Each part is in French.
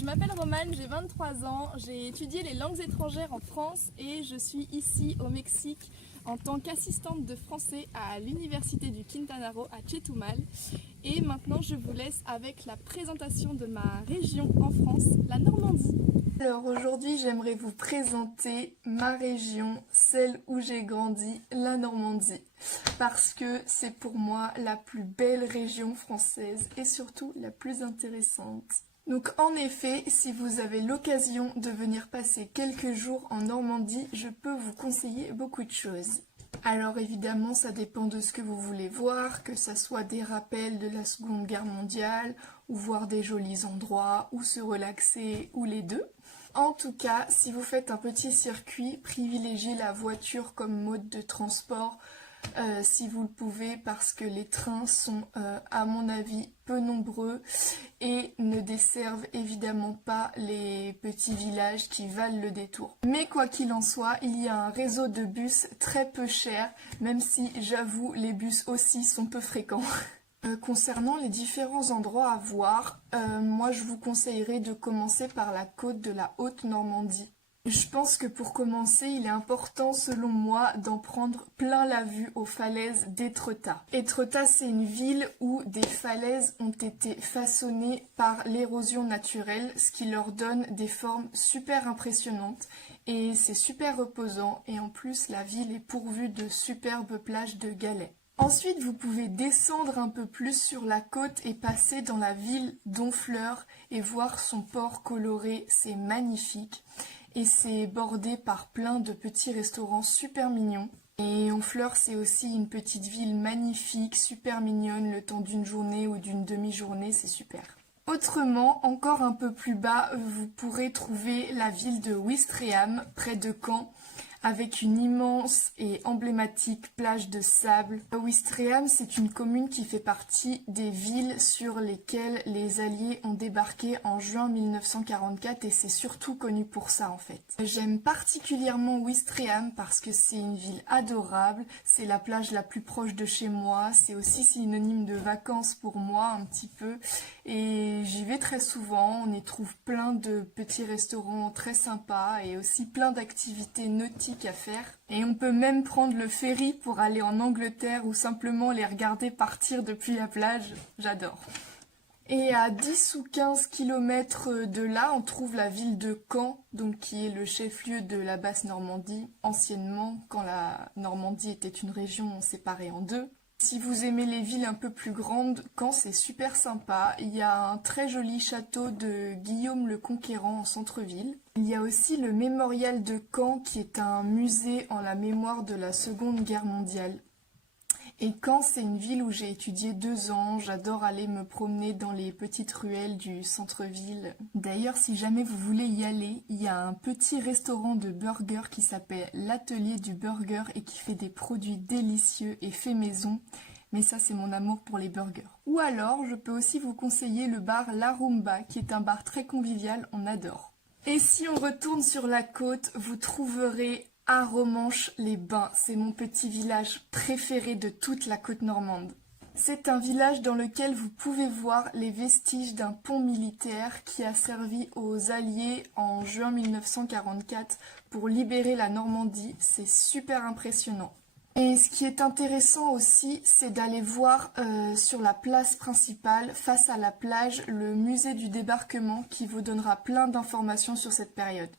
Je m'appelle Romane, j'ai 23 ans, j'ai étudié les langues étrangères en France et je suis ici au Mexique en tant qu'assistante de français à l'université du Quintana Roo à Chetumal. Et maintenant je vous laisse avec la présentation de ma région en France, la Normandie. Alors aujourd'hui j'aimerais vous présenter ma région, celle où j'ai grandi, la Normandie. Parce que c'est pour moi la plus belle région française et surtout la plus intéressante. Donc en effet, si vous avez l'occasion de venir passer quelques jours en Normandie, je peux vous conseiller beaucoup de choses. Alors évidemment, ça dépend de ce que vous voulez voir, que ça soit des rappels de la Seconde Guerre mondiale, ou voir des jolis endroits, ou se relaxer, ou les deux. En tout cas, si vous faites un petit circuit, privilégiez la voiture comme mode de transport, si vous le pouvez, parce que les trains sont à mon avis peu nombreux et ne desservent évidemment pas les petits villages qui valent le détour. Mais quoi qu'il en soit, il y a un réseau de bus très peu cher, même si j'avoue les bus aussi sont peu fréquents. Concernant les différents endroits à voir, moi je vous conseillerais de commencer par la côte de la Haute-Normandie. Je pense que pour commencer, il est important selon moi d'en prendre plein la vue aux falaises d'Étretat. Étretat, c'est une ville où des falaises ont été façonnées par l'érosion naturelle, ce qui leur donne des formes super impressionnantes et c'est super reposant et en plus la ville est pourvue de superbes plages de galets. Ensuite, vous pouvez descendre un peu plus sur la côte et passer dans la ville d'Honfleur et voir son port coloré, c'est magnifique. Et c'est bordé par plein de petits restaurants super mignons. Et Honfleur, c'est aussi une petite ville magnifique, super mignonne, le temps d'une journée ou d'une demi-journée, c'est super. Autrement, encore un peu plus bas, vous pourrez trouver la ville de Ouistreham, près de Caen, avec une immense et emblématique plage de sable. Ouistreham, c'est une commune qui fait partie des villes sur lesquelles les Alliés ont débarqué en juin 1944 et c'est surtout connu pour ça en fait. J'aime particulièrement Ouistreham parce que c'est une ville adorable, c'est la plage la plus proche de chez moi, c'est aussi synonyme de vacances pour moi un petit peu et j'y vais très souvent, on y trouve plein de petits restaurants très sympas et aussi plein d'activités nautiques à faire. Et on peut même prendre le ferry pour aller en Angleterre ou simplement les regarder partir depuis la plage. J'adore. Et à 10 ou 15 km de là, on trouve la ville de Caen, donc qui est le chef-lieu de la Basse-Normandie. Anciennement, quand la Normandie était une région séparée en deux. Si vous aimez les villes un peu plus grandes, Caen c'est super sympa. Il y a un très joli château de Guillaume le Conquérant en centre-ville. Il y a aussi le mémorial de Caen qui est un musée en la mémoire de la Seconde Guerre mondiale. Et Caen, c'est une ville où j'ai étudié 2 ans, j'adore aller me promener dans les petites ruelles du centre-ville. D'ailleurs, si jamais vous voulez y aller, il y a un petit restaurant de burgers qui s'appelle l'Atelier du Burger et qui fait des produits délicieux et faits maison. Mais ça, c'est mon amour pour les burgers. Ou alors, je peux aussi vous conseiller le bar La Rumba, qui est un bar très convivial, on adore. Et si on retourne sur la côte, vous trouverez à Romanche-les-Bains, c'est mon petit village préféré de toute la côte normande. C'est un village dans lequel vous pouvez voir les vestiges d'un pont militaire qui a servi aux Alliés en juin 1944 pour libérer la Normandie. C'est super impressionnant. Et ce qui est intéressant aussi, c'est d'aller voir sur la place principale, face à la plage, le musée du débarquement qui vous donnera plein d'informations sur cette période.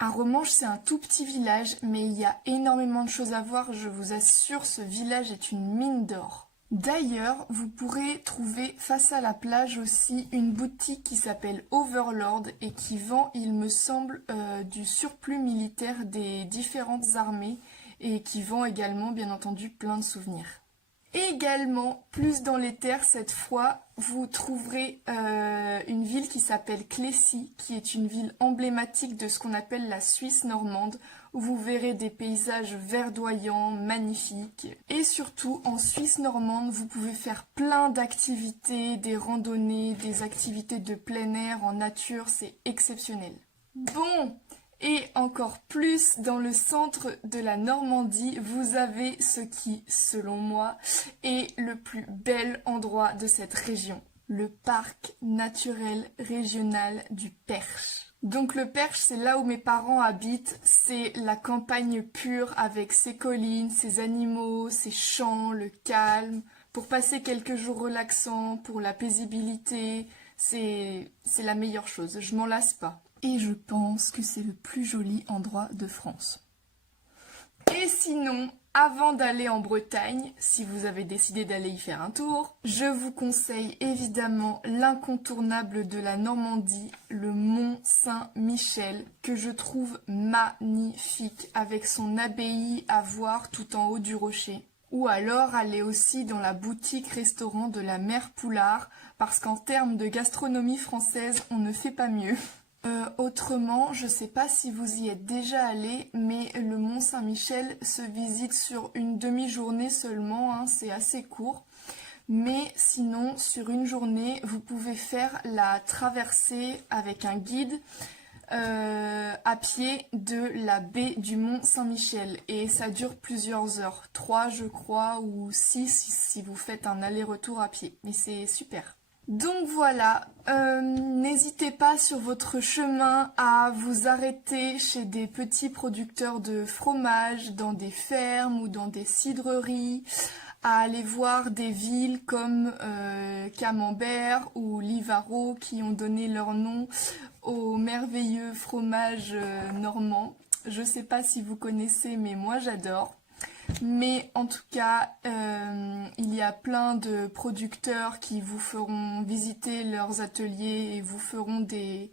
À Romanche, c'est un tout petit village, mais il y a énormément de choses à voir, je vous assure, ce village est une mine d'or. D'ailleurs, vous pourrez trouver face à la plage aussi une boutique qui s'appelle Overlord et qui vend, il me semble, du surplus militaire des différentes armées et qui vend également, bien entendu, plein de souvenirs. Également, plus dans les terres cette fois, vous trouverez une ville qui s'appelle Clécy, qui est une ville emblématique de ce qu'on appelle la Suisse normande, où vous verrez des paysages verdoyants, magnifiques. Et surtout, en Suisse normande, vous pouvez faire plein d'activités, des randonnées, des activités de plein air, en nature, c'est exceptionnel. Bon, et encore plus, dans le centre de la Normandie, vous avez ce qui, selon moi, est le plus bel endroit de cette région. le parc naturel régional du Perche. Donc le Perche, c'est là où mes parents habitent, c'est la campagne pure avec ses collines, ses animaux, ses champs, le calme, pour passer quelques jours relaxants, pour la paisibilité, c'est la meilleure chose, je m'en lasse pas. Et je pense que c'est le plus joli endroit de France. Et sinon, avant d'aller en Bretagne, si vous avez décidé d'aller y faire un tour, je vous conseille évidemment l'incontournable de la Normandie, le Mont Saint-Michel, que je trouve magnifique avec son abbaye à voir tout en haut du rocher. Ou alors aller aussi dans la boutique-restaurant de la Mère Poulard, parce qu'en termes de gastronomie française, on ne fait pas mieux. Autrement, je sais pas si vous y êtes déjà allé, mais le Mont Saint-Michel se visite sur une demi-journée seulement, hein, c'est assez court. Mais sinon, sur une journée, vous pouvez faire la traversée avec un guide à pied de la baie du Mont Saint-Michel. Et ça dure plusieurs heures, 3 je crois, ou 6 si vous faites un aller-retour à pied. Mais c'est super. Donc voilà, n'hésitez pas sur votre chemin à vous arrêter chez des petits producteurs de fromage, dans des fermes ou dans des cidreries, à aller voir des villes comme Camembert ou Livaro qui ont donné leur nom au merveilleux fromage normand. Je sais pas si vous connaissez, mais moi j'adore. Mais en tout cas, il y a plein de producteurs qui vous feront visiter leurs ateliers et vous feront des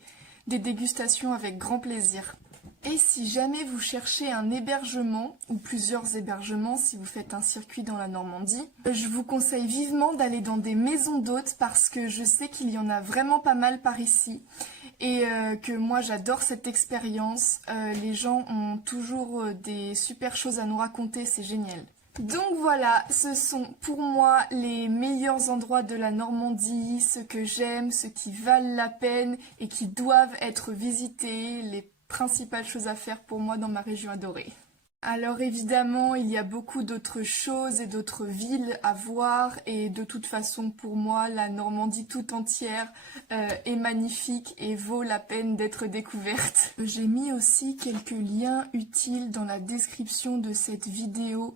dégustations avec grand plaisir. Et si jamais vous cherchez un hébergement, ou plusieurs hébergements si vous faites un circuit dans la Normandie, je vous conseille vivement d'aller dans des maisons d'hôtes parce que je sais qu'il y en a vraiment pas mal par ici. Et que moi j'adore cette expérience, les gens ont toujours des super choses à nous raconter, c'est génial. Donc voilà, ce sont pour moi les meilleurs endroits de la Normandie, ceux que j'aime, ceux qui valent la peine et qui doivent être visités, les principales choses à faire pour moi dans ma région adorée. Alors évidemment, il y a beaucoup d'autres choses et d'autres villes à voir et de toute façon pour moi, la Normandie tout entière est magnifique et vaut la peine d'être découverte. J'ai mis aussi quelques liens utiles dans la description de cette vidéo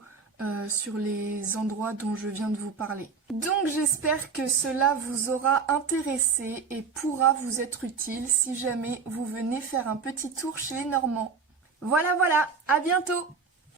sur les endroits dont je viens de vous parler. Donc j'espère que cela vous aura intéressé et pourra vous être utile si jamais vous venez faire un petit tour chez les Normands. Voilà, à bientôt!